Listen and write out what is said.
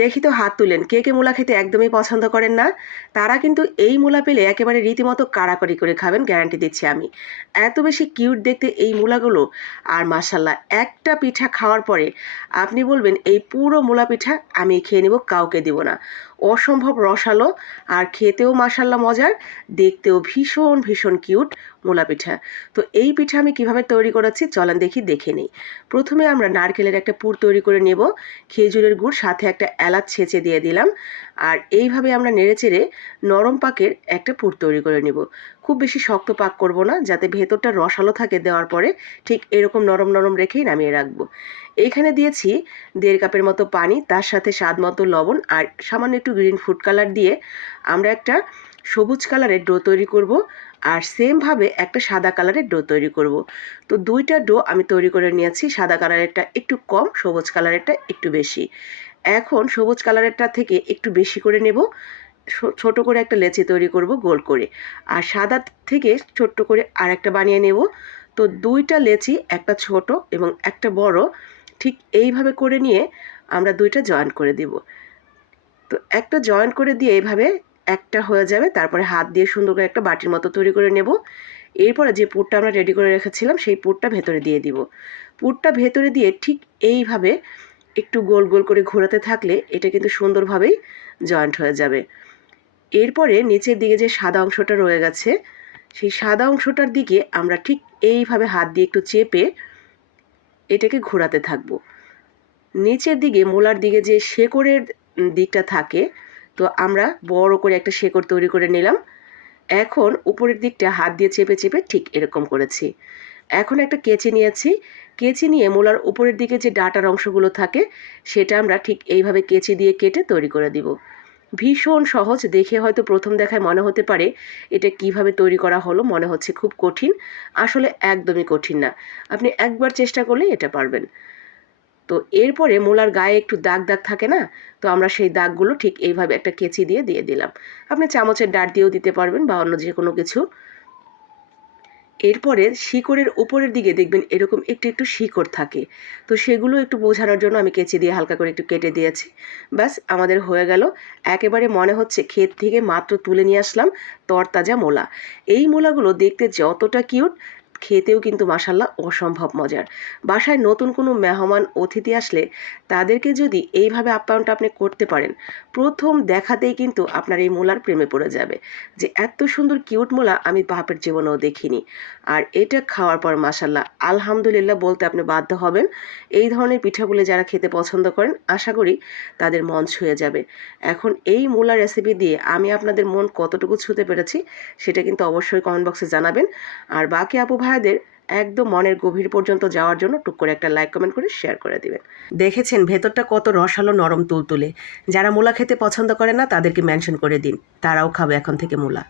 দেখি তো হাত তুলেন। কে কে মূলা খেতে একদমই পছন্দ করেন না, তারা কিন্তু এই মূলা পেলে একেবারে রীতিমতো কাড়াকড়ি করে খাবেন গ্যারান্টি দিচ্ছি আমি। এত বেশি কিউট দেখতে এই মূলাগুলো। আর মাসাল্লাহ একটা পিঠা খাওয়ার পরে আপনি বলবেন, এই পুরো মূলা পিঠা আমি খেয়ে নেব, কাউকে দিব না। অসম্ভব রসালো আর খেতেও মাসাল্লা মজার, দেখতেও ভীষণ ভীষণ কিউট মূলা পিঠা। তো এই পিঠা আমি কীভাবে তৈরি করেছি চলেন দেখি, দেখে নিই। প্রথমে আমরা নারকেলের একটা পুর তৈরি করে নেব, খেজুরের গুড়, সাথে একটা এলাচ ছেঁচে দিয়ে দিলাম, আর এইভাবে আমরা নেড়েচেড়ে নরম পাকের একটা পুর তৈরি করে নেব। খুব বেশি শক্ত পাক করব না, যাতে ভেতরটা রসালো থাকে দেওয়ার পরে ঠিক এরকম নরম নরম রেখেই নামিয়ে রাখব। এইখানে দিয়েছি দেড় কাপের মতো পানি, তার সাথে স্বাদ মতো লবণ আর সামান্য একটু গ্রিন ফুড কালার দিয়ে আমরা একটা সবুজ কালারের ডো তৈরি করব আর সেমভাবে একটা সাদা কালারের ডো তৈরি করব। তো দুইটা ডো আমি তৈরি করে নিয়েছি, সাদা কালারেরটা একটু কম, সবুজ কালারেরটা একটু বেশি। এখন সবুজ কালারেরটা থেকে একটু বেশি করে নেব। ছোট করে একটা লেচি তৈরি করব গোল করে। আর সাদা থেকে ছোট্ট করে আর একটা বানিয়ে নেব। তো দুইটা লেচি, একটা ছোট এবং একটা বড়, ঠিক এইভাবে করে নিয়ে আমরা দুইটা জয়েন করে দিব। তো একটা জয়েন করে দিয়ে এইভাবে একটা হয়ে যাবে, তারপরে হাত দিয়ে সুন্দর করে একটা বাটির মতো তৈরি করে নেব। এরপরে যে পুরটা আমরা রেডি করে রেখেছিলাম, সেই পুরটা ভেতরে দিয়ে দিব। পুরটা ভেতরে দিয়ে ঠিক এইভাবে একটু গোল গোল করে ঘোরাতে থাকলে এটা কিন্তু সুন্দরভাবেই জয়েন্ট হয়ে যাবে। এরপরে নিচের দিকে যে সাদা অংশটা রয়ে গেছে, সেই সাদা অংশটার দিকে আমরা ঠিক এইভাবে হাত দিয়ে একটু চেপে এটাকে ঘোরাতে থাকব। নিচের দিকে মোলার দিকে যে শেকড়ের দিকটা থাকে, তো আমরা বড় করে একটা শেকড় তৈরি করে নিলাম। এখন উপরের দিকটা হাত দিয়ে চেপে চেপে ঠিক এরকম করেছি। এখন একটা কেচি নিয়েছি। কেচি নিয়ে মোলার উপরের দিকে যে ডাটার অংশগুলো থাকে, সেটা আমরা ঠিক এইভাবে কেচি দিয়ে কেটে তৈরি করে দিব। ভীষণ সহজ। দেখে হয়তো প্রথম দেখায় মনে হতে পারে এটা কীভাবে তৈরি করা হলো, মনে হচ্ছে খুব কঠিন। আসলে একদমই কঠিন না। আপনি একবার চেষ্টা করলে এটা পারবেন। তো এরপরে মূলার গায়ে একটু দাগ দাগ থাকে না? তো আমরা সেই দাগগুলো ঠিক এইভাবে একটা কেচি দিয়ে দিয়ে দিলাম। আপনি চামচের ডাট দিয়েও দিতে পারবেন বা অন্য যে কোনো কিছু। এরপরে শিকড়ের উপরের দিকে দেখবেন এরকম একটু একটু শিকড় থাকে। তো সেগুলো একটু বোঝানোর জন্য আমি কেচি দিয়ে হালকা করে একটু কেটে দিয়েছি। ব্যাস, আমাদের হয়ে গেল। একেবারে মনে হচ্ছে ক্ষেত থেকে মাত্র তুলে নিয়ে আসলাম তরতাজা মোলা। এই মোলাগুলো দেখতে যতটা কিউট খেতেও কিন্তু মাসাল্লাহ অসম্ভব মজার। বাসায় নতুন কোনো মেহমান অতিথি আসলে তাদেরকে যদি এইভাবে আপ্যায়নটা আপনি করতে পারেন, প্রথম দেখাতেই কিন্তু আপনার এই মূলার প্রেমে পড়ে যাবে। যে এত সুন্দর কিউট মূলা আমি বাপের জীবনেও দেখিনি। আর এটা খাওয়ার পর মাসাল্লাহ আলহামদুলিল্লাহ বলতে আপনি বাধ্য হবেন। এই ধরনের পিঠাগুলো যারা খেতে পছন্দ করেন, আশা করি তাদের মন ছুঁয়ে যাবে। এখন এই মূলা রেসিপি দিয়ে আমি আপনাদের মন কতটুকু ছুঁতে পেরেছি, সেটা কিন্তু অবশ্যই কমেন্ট বক্সে জানাবেন। আর বাকি আপু ভাইদের একদম মনের গভীর পর্যন্ত যাওয়ার জন্য টুক করে একটা লাইক কমেন্ট করে শেয়ার করে দিবেন। দেখেছেন ভেতরটা কত রসালো নরম তুলতুলে। যারা মূলা খেতে পছন্দ করে না, তাদেরকে মেনশন করে দিন। তারাও খাবে এখন থেকে মূলা।